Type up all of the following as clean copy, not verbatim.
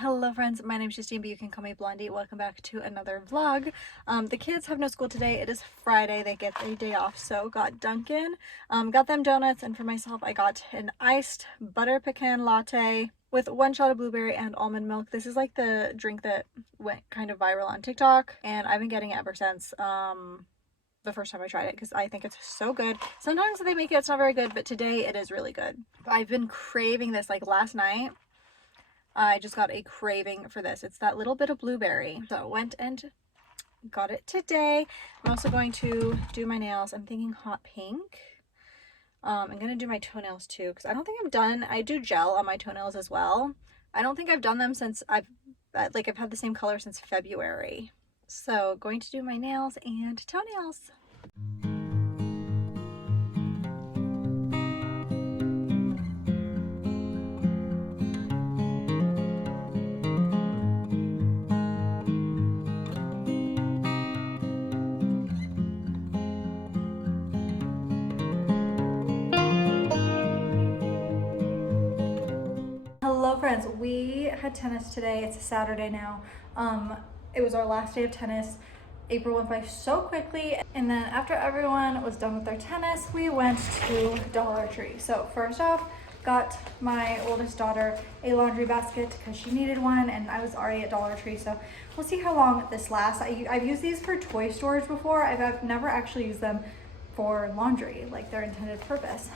Hello friends, my name is Justine, but you can call me Blondie. Welcome back to another vlog. The kids have no school today. It is Friday. They get a day off, so got Dunkin', got them donuts, and for myself I got an iced butter pecan latte with 1 shot of blueberry and almond milk. This is like the drink that went kind of viral on TikTok, and I've been getting it ever since the first time I tried it because I think it's so good. Sometimes they make it's not very good, but today it is really good. I've been craving this. Like last night I just got a craving for this. It's that little bit of blueberry. So I went and got it today. I'm also going to do my nails. I'm thinking hot pink. I'm going to do my toenails too because I don't think I do gel on my toenails as well. I don't think I've done them since I've had the same color since February. So going to do my nails and toenails. Hello friends, we had tennis today. It's a Saturday now. It was our last day of tennis. April went by so quickly, and then after everyone was done with their tennis, we went to Dollar Tree. So first off, got my oldest daughter a laundry basket because she needed one, and I was already at Dollar Tree, so we'll see how long this lasts. I've used these for toy storage before. I've never actually used them for laundry, like their intended purpose.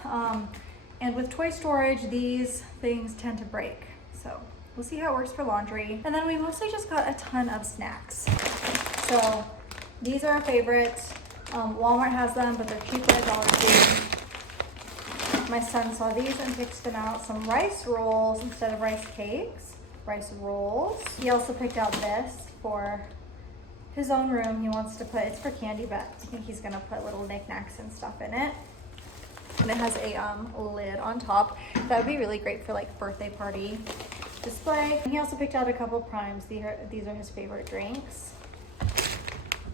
And with toy storage, these things tend to break. So we'll see how it works for laundry. And then we mostly just got a ton of snacks. So these are our favorites. Walmart has them, but they're cheaper at Dollar Tree. My son saw these and picked them out. Some rice rolls instead of rice cakes. Rice rolls. He also picked out this for his own room. He wants to put, it's for candy, but I think he's gonna put little knickknacks and stuff in it. And it has a lid on top. That would be really great for like birthday party display. And he also picked out a couple primes. These are his favorite drinks.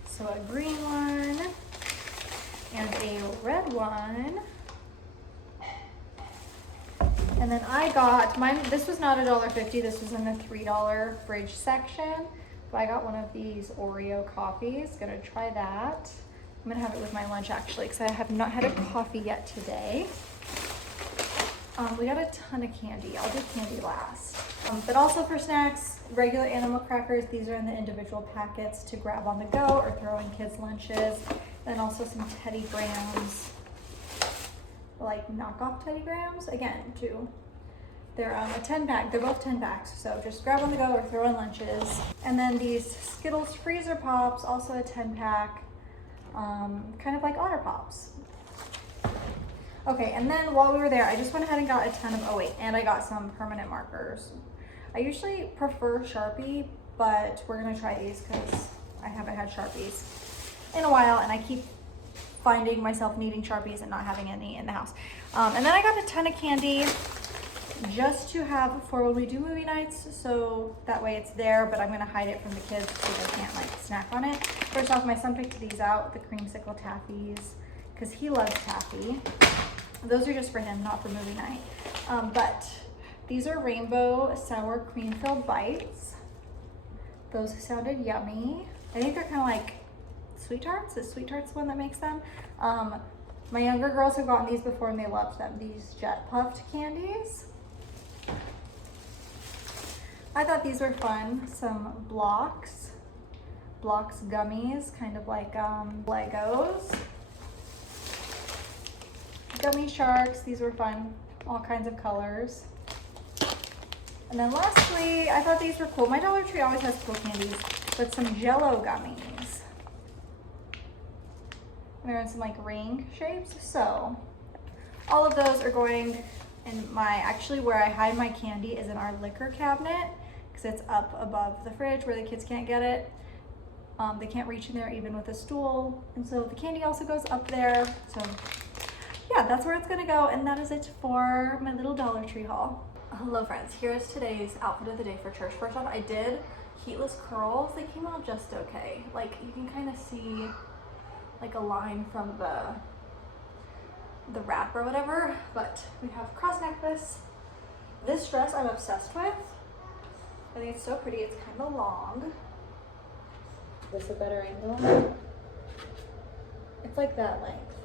So a green one and a red one. And then I got mine. This was not $1.50. This was in the $3 fridge section. But I got one of these Oreo coffees. Gonna try that. I'm gonna have it with my lunch actually because I have not had a coffee yet today. We got a ton of candy. I'll do candy last. But also for snacks, regular animal crackers. These are in the individual packets to grab on the go or throw in kids' lunches. Then also some Teddy Grahams, like knockoff Teddy Grahams. Again, too. They're a 10-pack. They're both 10 packs. So just grab on the go or throw in lunches. And then these Skittles freezer pops, also a 10-pack. Kind of like Otter Pops. Okay, and then while we were there, I just went ahead and got a ton of, and I got some permanent markers. I usually prefer Sharpie, but we're gonna try these because I haven't had Sharpies in a while, and I keep finding myself needing Sharpies and not having any in the house. And then I got a ton of candy just to have for when we do movie nights, so that way it's there, but I'm gonna hide it from the kids so they can't like snack on it. First off, my son picked these out, the creamsicle taffies, because he loves taffy. Those are just for him, not for movie night. But these are rainbow sour cream filled bites. Those sounded yummy. I think they're kind of like Sweet Tarts. Is Sweet Tarts the one that makes them? My younger girls have gotten these before and they loved them. These jet puffed candies. I thought these were fun. Some blocks gummies, kind of like Legos. Gummy sharks, these were fun. All kinds of colors. And then lastly, I thought these were cool. My Dollar Tree always has cool candies, but some Jell-O gummies. They're in some like ring shapes. So all of those are going in actually where I hide my candy is in our liquor cabinet because it's up above the fridge where the kids can't get it. They can't reach in there even with a stool. And so the candy also goes up there. So yeah, that's where it's gonna go. And that is it for my little Dollar Tree haul. Hello friends, here's today's outfit of the day for church. First off, I did heatless curls. They came out just okay. Like you can kind of see like a line from the wrap or whatever, but we have cross necklace. This dress I'm obsessed with. I think it's so pretty. It's kind of long. Is this a better angle? It's like that length.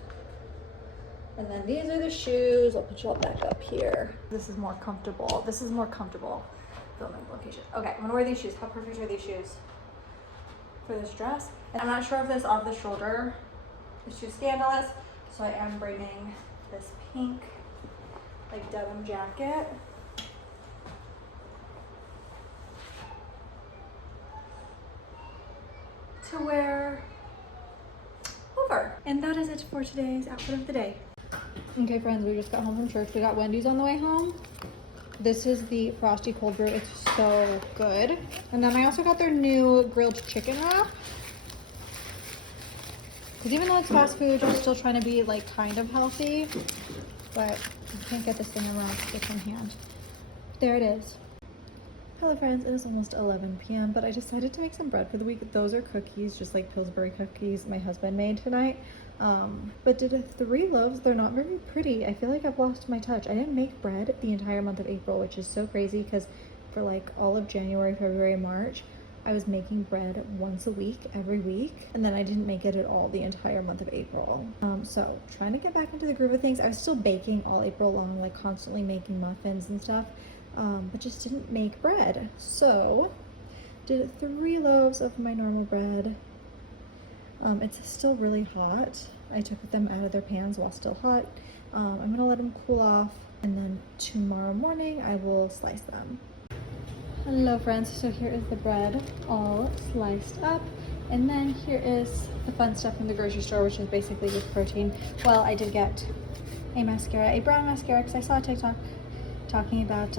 And then these are the shoes. I'll put you all back up here. This is more comfortable. This is more comfortable filming location. Okay, I'm gonna wear these shoes. How perfect are these shoes for this dress? And I'm not sure if this off the shoulder is too scandalous, so I am bringing this pink like denim jacket. To wear over. And that is it for today's outfit of the day. Okay friends, we just got home from church. We got Wendy's on the way home. This is the Frosty Cold Brew. It's so good. And then I also got their new grilled chicken wrap. Because even though it's fast food, I'm still trying to be like kind of healthy. But I can't get this thing around with one hand. There it is. Hello friends, it is almost 11 p.m. but I decided to make some bread for the week. Those are cookies, just like Pillsbury cookies my husband made tonight. But did 3 loaves. They're not very pretty. I feel like I've lost my touch. I didn't make bread the entire month of April, which is so crazy because for like all of January, February, March, I was making bread once a week, every week, and then I didn't make it at all the entire month of April. So trying to get back into the groove of things. I was still baking all April long, like constantly making muffins and stuff. But just didn't make bread. So did 3 loaves of my normal bread. It's still really hot. I took them out of their pans while still hot. I'm gonna let them cool off, and then tomorrow morning I will slice them. Hello friends, so here is the bread all sliced up, and then here is the fun stuff from the grocery store, which is basically just protein. Well, I did get a mascara, a brown mascara, because I saw a TikTok talking about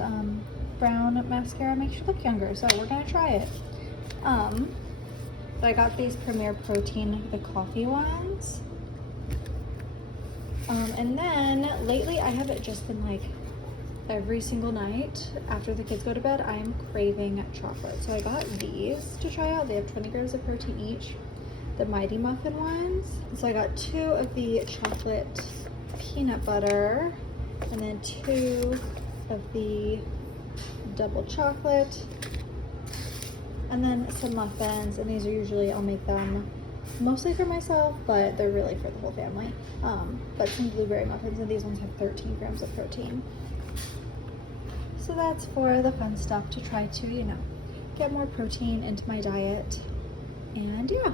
brown mascara makes you look younger, so we're gonna try it. So I got these Premier Protein, the coffee ones, and then lately I have it just been like every single night after the kids go to bed I'm craving chocolate, so I got these to try out. They have 20 grams of protein each, the Mighty Muffin ones. So I got 2 of the chocolate peanut butter, and then 2 of the double chocolate, and then some muffins. And these are usually, I'll make them mostly for myself, but they're really for the whole family. But some blueberry muffins, and these ones have 13 grams of protein. So that's for the fun stuff, to try to, you know, get more protein into my diet. And yeah.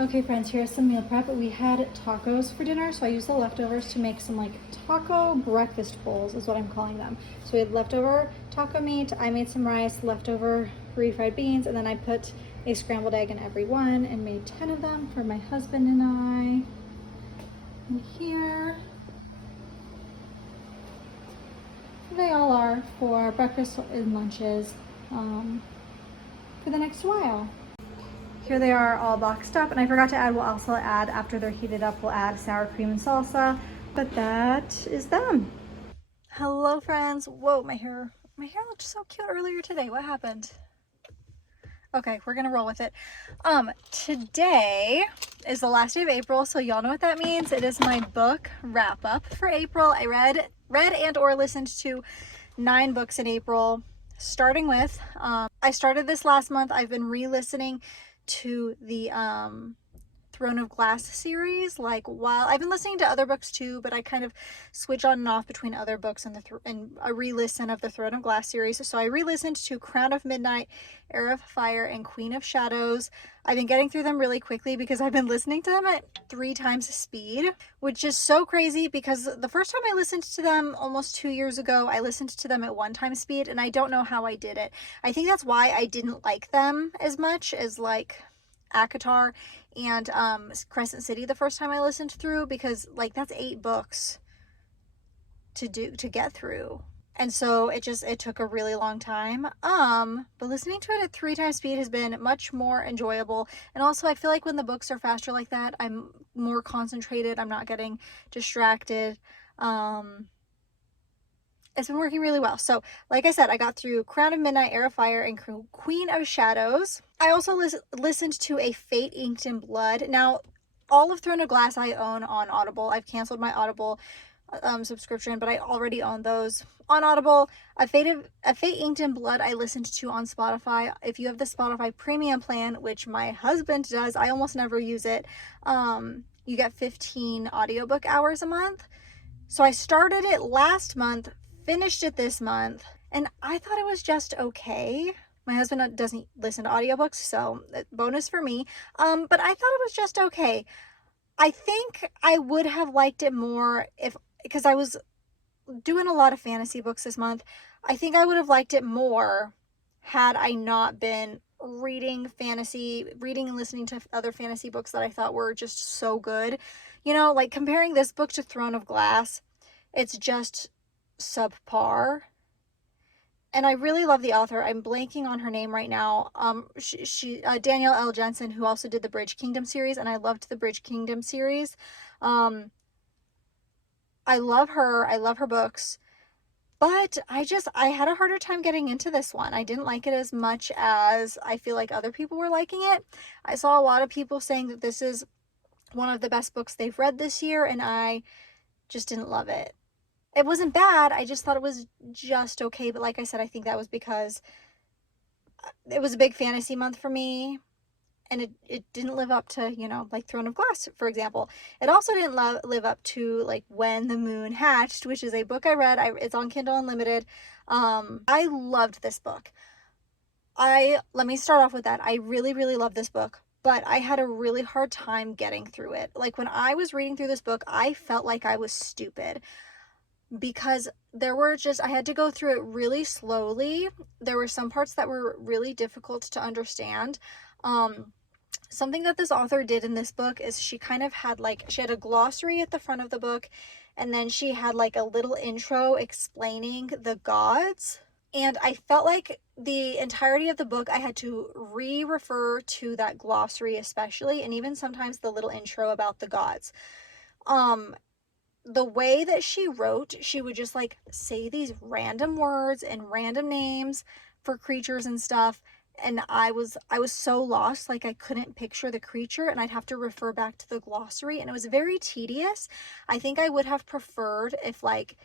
Okay friends, here's some meal prep. We had tacos for dinner, so I used the leftovers to make some like taco breakfast bowls is what I'm calling them. So we had leftover taco meat, I made some rice, leftover refried beans, and then I put a scrambled egg in every one and made 10 of them for my husband and I. And here they all are for breakfast and lunches for the next while. Here they are all boxed up, and I forgot to add, we'll also add, after they're heated up, we'll add sour cream and salsa, but that is them. Hello friends. Whoa, my hair looked so cute earlier today. What happened? Okay, we're gonna roll with it. Today is the last day of April, so y'all know what that means. It is my book wrap up for April. I read and or listened to 9 books in April, starting with, I started this last month. I've been re-listening to the Throne of Glass series, like, while I've been listening to other books too, but I kind of switch on and off between other books and a re-listen of the Throne of Glass series. So I re-listened to Crown of Midnight, Heir of Fire, and Queen of Shadows. I've been getting through them really quickly because I've been listening to them at 3 times speed, which is so crazy because the first time I listened to them almost 2 years ago, I listened to them at 1 time speed, and I don't know how I did it. I think that's why I didn't like them as much as like ACOTAR and Crescent City the first time I listened through, because like that's 8 books to get through, and so it took a really long time. But listening to it at 3 times speed has been much more enjoyable, and also I feel like when the books are faster like that, I'm more concentrated, I'm not getting distracted. It's been working really well. So like I said, I got through Crown of Midnight, Heir of Fire, and Queen of Shadows. I also listened to A Fate Inked in Blood. Now, all of Throne of Glass I own on Audible. I've canceled my Audible subscription, but I already own those on Audible. A Fate Inked in Blood I listened to on Spotify. If you have the Spotify premium plan, which my husband does, I almost never use it. You get 15 audiobook hours a month. So I started it last month, finished it this month, and I thought it was just okay. My husband doesn't listen to audiobooks, so bonus for me. But I thought it was just okay. I think I would have liked it more because I was doing a lot of fantasy books this month. I think I would have liked it more had I not been reading and listening to other fantasy books that I thought were just so good. You know, like comparing this book to Throne of Glass, it's just subpar. And I really love the author. I'm blanking on her name right now. She Danielle L. Jensen, who also did the Bridge Kingdom series, and I loved the Bridge Kingdom series. I love her. I love her books. But I had a harder time getting into this one. I didn't like it as much as I feel like other people were liking it. I saw a lot of people saying that this is one of the best books they've read this year, and I just didn't love it. It wasn't bad. I just thought it was just okay. But like I said, I think that was because it was a big fantasy month for me. And it didn't live up to, you know, like Throne of Glass, for example. It also didn't live up to, like, When the Moon Hatched, which is a book I read. It's on Kindle Unlimited. I loved this book. Let me start off with that. I really, really love this book, but I had a really hard time getting through it. Like, when I was reading through this book, I felt like I was stupid because I had to go through it really slowly. There were some parts that were really difficult to understand. Something that this author did in this book is she kind of had she had a glossary at the front of the book, and then she had like a little intro explaining the gods. And I felt like the entirety of the book, I had to refer to that glossary especially, and even sometimes the little intro about the gods. The way that she wrote, she would just like say these random words and random names for creatures and stuff. And I was so lost, like I couldn't picture the creature, and I'd have to refer back to the glossary, and it was very tedious. I think I would have preferred if, like,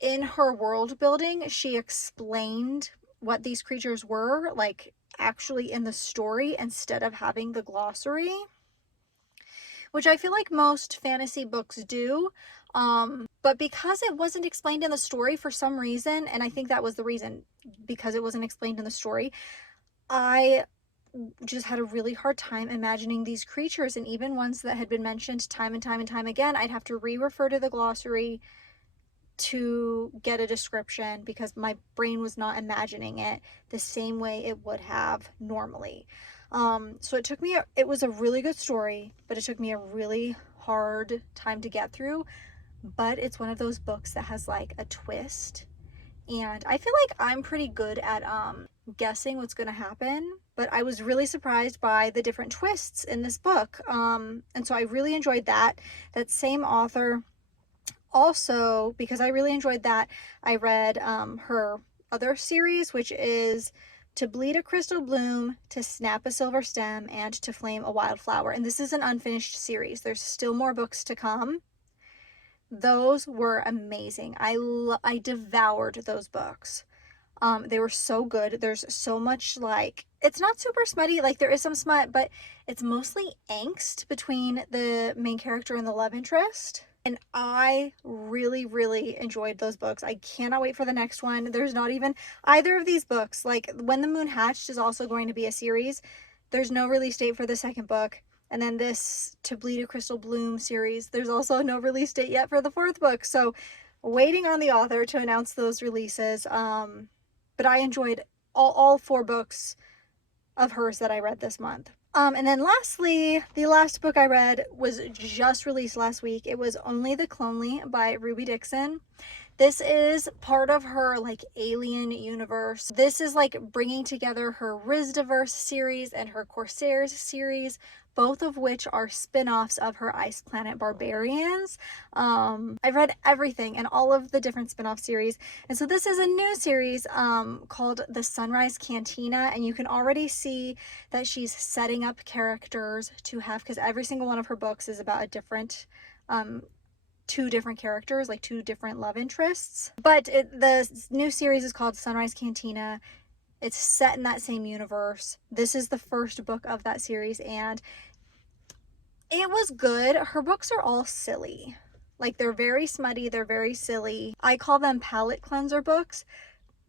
in her world building, she explained what these creatures were, like, actually in the story instead of having the glossary, which I feel like most fantasy books do. But because it wasn't explained in the story for some reason, and I think that was the reason, because it wasn't explained in the story, I just had a really hard time imagining these creatures, and even ones that had been mentioned time and time and time again, I'd have to refer to the glossary to get a description because my brain was not imagining it the same way it would have normally. So it was a really good story, but it took me a really hard time to get through. But it's one of those books that has like a twist, and I feel like I'm pretty good at guessing what's going to happen, but I was really surprised by the different twists in this book. And so I really enjoyed that. That same author also, because I really enjoyed that, I read her other series, which is To Bleed a Crystal Bloom, To Snap a Silver Stem, and To Flame a Wildflower. And this is an unfinished series. There's still more books to come. Those were amazing. I devoured those books. They were so good. There's so much, like, it's not super smutty, like there is some smut, but it's mostly angst between the main character and the love interest. And I really, really enjoyed those books. I cannot wait for the next one. There's not even either of these books. Like, When the Moon Hatched is also going to be a series. There's no release date for the second book. And then this To Bleed a Crystal Bloom series, there's also no release date yet for the fourth book. So waiting on the author to announce those releases. But I enjoyed all four books of hers that I read this month. And then lastly, the last book I read was just released last week. It was Only the Clonely by Ruby Dixon. This is part of her like alien universe. This is like bringing together her Rizdaverse series and her Corsairs series, both of which are spin-offs of her Ice Planet Barbarians. I've read everything and all of the different spin-off series. And so this is a new series called The Sunrise Cantina, and you can already see that she's setting up characters to have, because every single one of her books is about a different two different characters, like two different love interests. But the new series is called Sunrise Cantina. It's set in that same universe. This is the first book of that series, and it was good. Her books are all silly. Like, they're very smutty, they're very silly. I call them palate cleanser books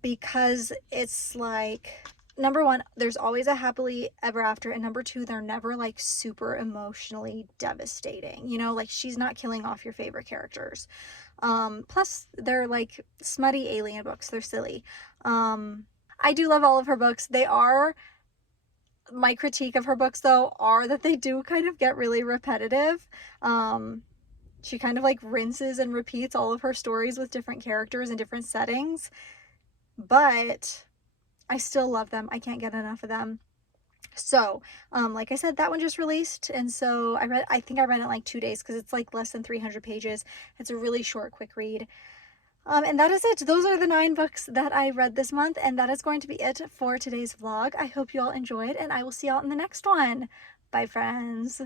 because it's like, number one, there's always a happily ever after, and number two, they're never like super emotionally devastating. You know, like, she's not killing off your favorite characters. Plus they're like smutty alien books. They're silly. I do love all of her books. They are, my critique of her books though, are that they do kind of get really repetitive. She kind of like rinses and repeats all of her stories with different characters and different settings, but I still love them. I can't get enough of them. So, like I said, that one just released, and so I think I read it in like 2 days because it's like less than 300 pages. It's a really short, quick read. And that is it. Those are the 9 books that I read this month, and that is going to be it for today's vlog. I hope you all enjoyed, and I will see y'all in the next one. Bye, friends.